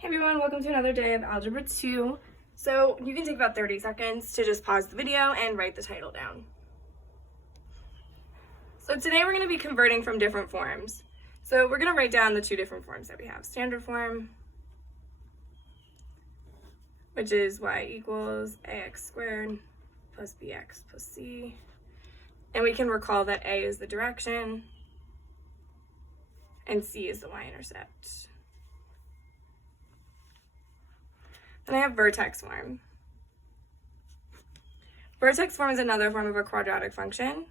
Hey everyone, welcome to another day of Algebra 2. So you can take about 30 seconds to just pause the video and write the title down. So today we're going to be converting from different forms. So we're going to write down the two different forms that we have. Standard form, which is y equals ax squared plus bx plus c. And we can recall that a is the direction and c is the y-intercept. Then I have vertex form. Vertex form is another form of a quadratic function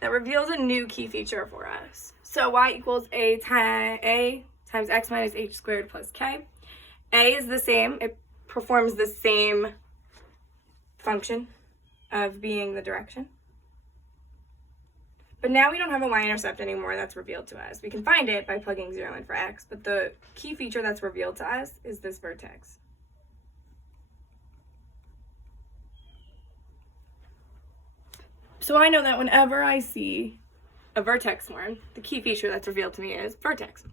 that reveals a new key feature for us. So y equals a times x minus h squared plus k. A is the same. It performs the same function of being the direction. But now we don't have a y-intercept anymore that's revealed to us. We can find it by plugging 0 in for x, but the key feature that's revealed to us is this vertex. So I know that whenever I see a vertex form, the key feature that's revealed to me is vertex.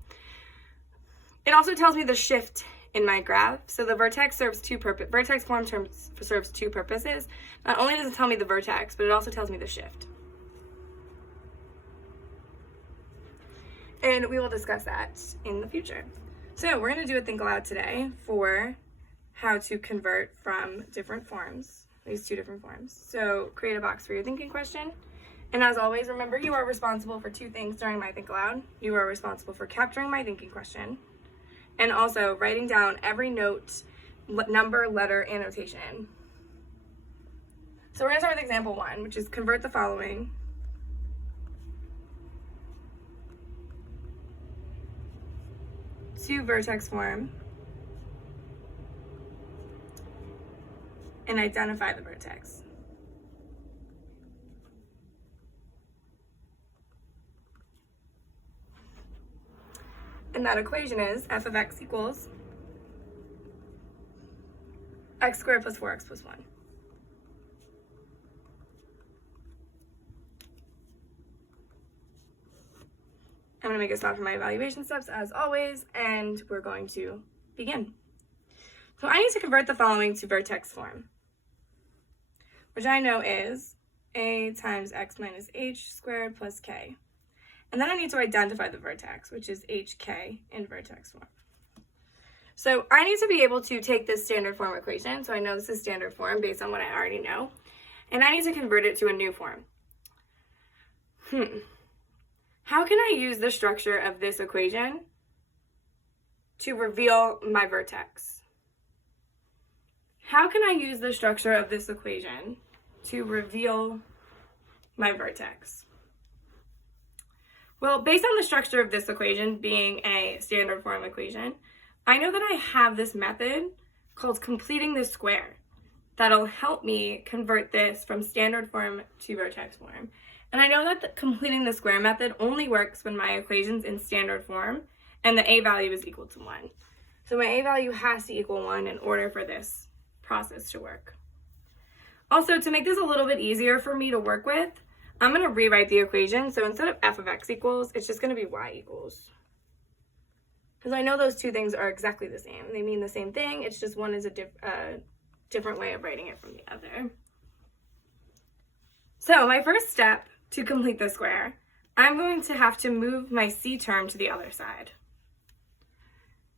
It also tells me the shift in my graph. So the vertex serves vertex form serves two purposes. Not only does it tell me the vertex, but it also tells me the shift. And we will discuss that in the future. So we're going to do a think aloud today for how to convert from different forms, these two different forms. So create a box for your thinking question. And as always, remember you are responsible for two things during my think aloud. You are responsible for capturing my thinking question and also writing down every note, number, letter, and notation. So we're going to start with example 1, which is convert the following to vertex form and identify the vertex. And that equation is f of x equals x squared plus 4x plus 1. I'm going to make a stop for my evaluation steps as always, and we're going to begin. So I need to convert the following to vertex form, which I know is a times x minus h squared plus k. And then I need to identify the vertex, which is hk in vertex form. So I need to be able to take this standard form equation, so I know this is standard form based on what I already know, and I need to convert it to a new form. How can I use the structure of this equation to reveal my vertex? How can I use the structure of this equation to reveal my vertex? Well, based on the structure of this equation being a standard form equation, I know that I have this method called completing the square that'll help me convert this from standard form to vertex form. And I know that completing the square method only works when my equation's in standard form and the a value is equal to 1. So my a value has to equal 1 in order for this process to work. Also, to make this a little bit easier for me to work with, I'm going to rewrite the equation. So instead of f of x equals, it's just going to be y equals. Because I know those two things are exactly the same. They mean the same thing. It's just one is a different way of writing it from the other. So my first step to complete the square, I'm going to have to move my c term to the other side.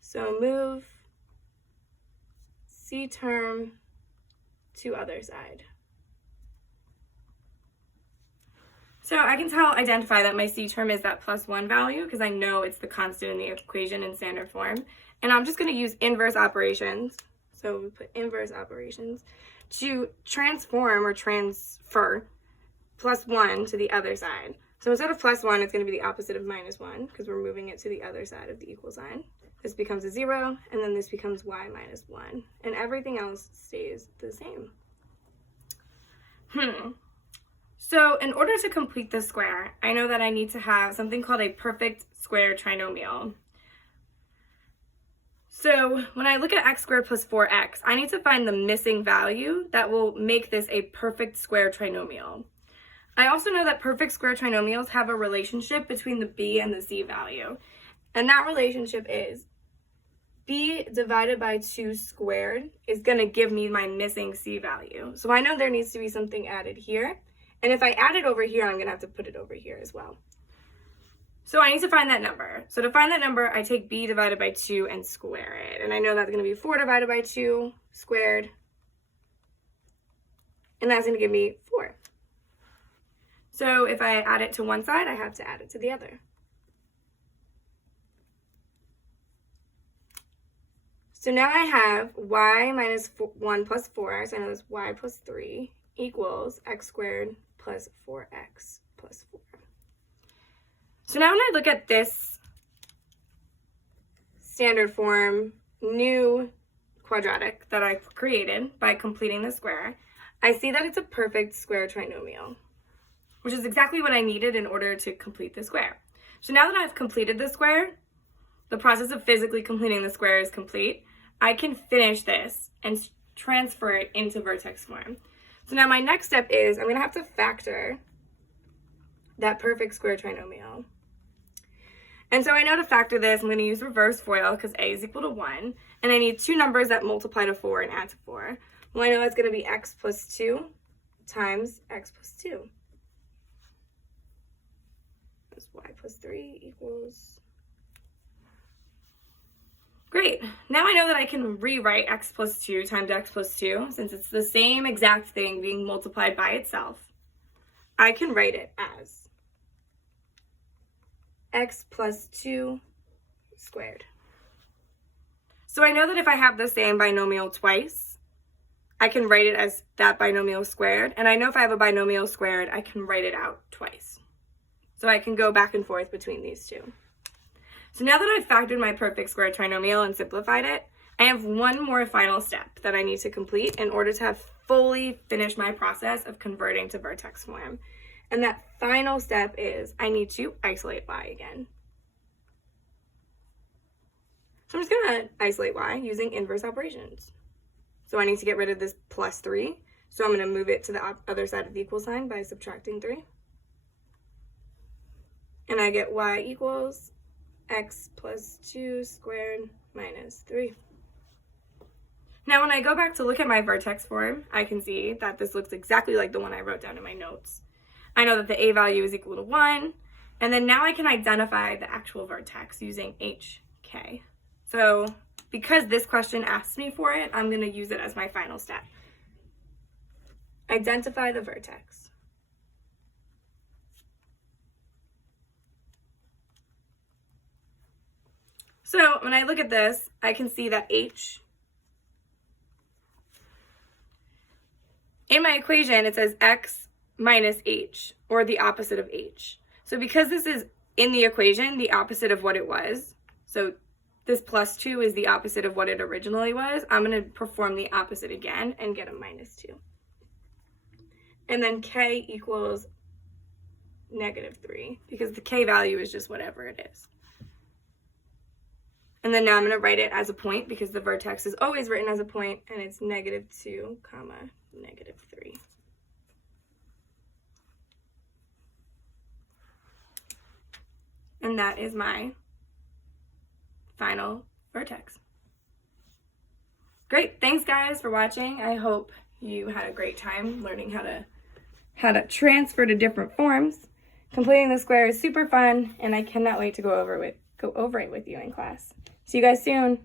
So move c term to other side. So I can identify that my c term is that plus 1 value because I know it's the constant in the equation in standard form. And I'm just going to use inverse operations. So we put inverse operations to transform or transfer plus 1 to the other side. So instead of plus 1, it's going to be the opposite of minus 1 because we're moving it to the other side of the equal sign. This becomes a 0, and then this becomes y minus 1. And everything else stays the same. So in order to complete the square, I know that I need to have something called a perfect square trinomial. So when I look at x squared plus 4x, I need to find the missing value that will make this a perfect square trinomial. I also know that perfect square trinomials have a relationship between the b and the c value. And that relationship is b divided by 2 squared is going to give me my missing c value. So I know there needs to be something added here. And if I add it over here, I'm going to have to put it over here as well. So I need to find that number. So to find that number, I take b divided by 2 and square it. And I know that's going to be 4 divided by 2 squared. And that's going to give me 4. So if I add it to one side, I have to add it to the other. So now I have y minus 1 plus 4, so I know that's y plus 3 equals x squared plus 4x plus 4. So now when I look at this standard form new quadratic that I created by completing the square, I see that it's a perfect square trinomial, which is exactly what I needed in order to complete the square. So now that I've completed the square, the process of physically completing the square is complete. I can finish this and transfer it into vertex form. So now my next step is I'm going to have to factor that perfect square trinomial. And so I know to factor this, I'm going to use reverse FOIL because a is equal to 1. And I need two numbers that multiply to 4 and add to 4. Well, I know that's going to be x plus 2 times x plus 2. That's y plus 3 equals... Great. Now I know that I can rewrite x plus 2 times x plus 2, since it's the same exact thing being multiplied by itself. I can write it as x plus 2 squared. So I know that if I have the same binomial twice, I can write it as that binomial squared. And I know if I have a binomial squared, I can write it out twice. So I can go back and forth between these two. So now that I've factored my perfect square trinomial and simplified it, I have one more final step that I need to complete in order to have fully finished my process of converting to vertex form. And that final step is I need to isolate y again. So I'm just going to isolate y using inverse operations. So I need to get rid of this plus 3. So I'm going to move it to the other side of the equal sign by subtracting 3. And I get y equals x plus 2 squared minus 3. Now when I go back to look at my vertex form, I can see that this looks exactly like the one I wrote down in my notes. I know that the a value is equal to 1, and then now I can identify the actual vertex using HK. So because this question asks me for it, I'm going to use it as my final step. Identify the vertex. So when I look at this, I can see that H, in my equation, it says X minus H, or the opposite of H. So because this is in the equation, the opposite of what it was, so this plus 2 is the opposite of what it originally was, I'm going to perform the opposite again and get a minus 2. And then K equals negative 3, because the K value is just whatever it is. And then now I'm going to write it as a point because the vertex is always written as a point, and it's negative 2, comma, negative 3. And that is my final vertex. Great. Thanks guys for watching. I hope you had a great time learning how to transfer to different forms. Completing the square is super fun, and I cannot wait to go over it with you in class. See you guys soon.